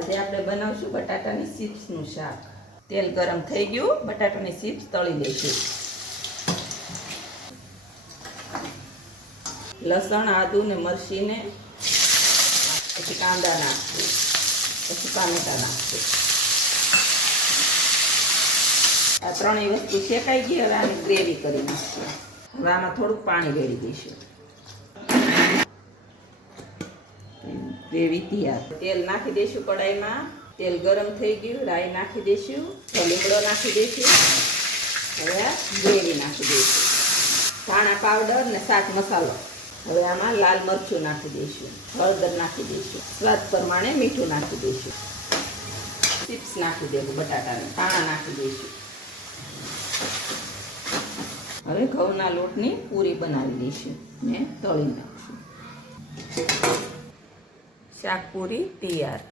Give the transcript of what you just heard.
આજે આપણે બનાવશું બટાટાની ચિપ્સનું શાક. તેલ ગરમ થઈ ગયું, બટાટાની ચિપ્સ તળી લઈશું. લસણ, આદુ ને મરચીને, પછી કાંદા નાખશું, પછી ટામેટા નાખશું. આ ત્રણેય વસ્તુ શેકાઈ ગઈ. હવે આની ગ્રેવી કરી નાખશું. હવે આમાં થોડુંક પાણી રેડી દઈશું. ગ્રેવી તૈયાર. તેલ નાખી દઈશું કડાઈમાં. તેલ ગરમ થઈ ગયું, રાઈ નાખી દઈશું, લીમડો નાખી દઈશું. હવે ગ્રેવી નાખી દઈશું. ધાણા પાવડર ને શાક મસાલો. હવે આમાં લાલ મરચું નાખી દઈશું, હળદર નાખી દઈશું, સ્વાદ પ્રમાણે મીઠું નાખી દઈશું. ચિપ્સ નાખી દઈશું, બટાટાને ધાણા નાખી દઈશું. હવે ઘઉંના લોટની પૂરી બનાવી દઈશું ને તળી નાખીશું. શાક પૂરી તૈયાર.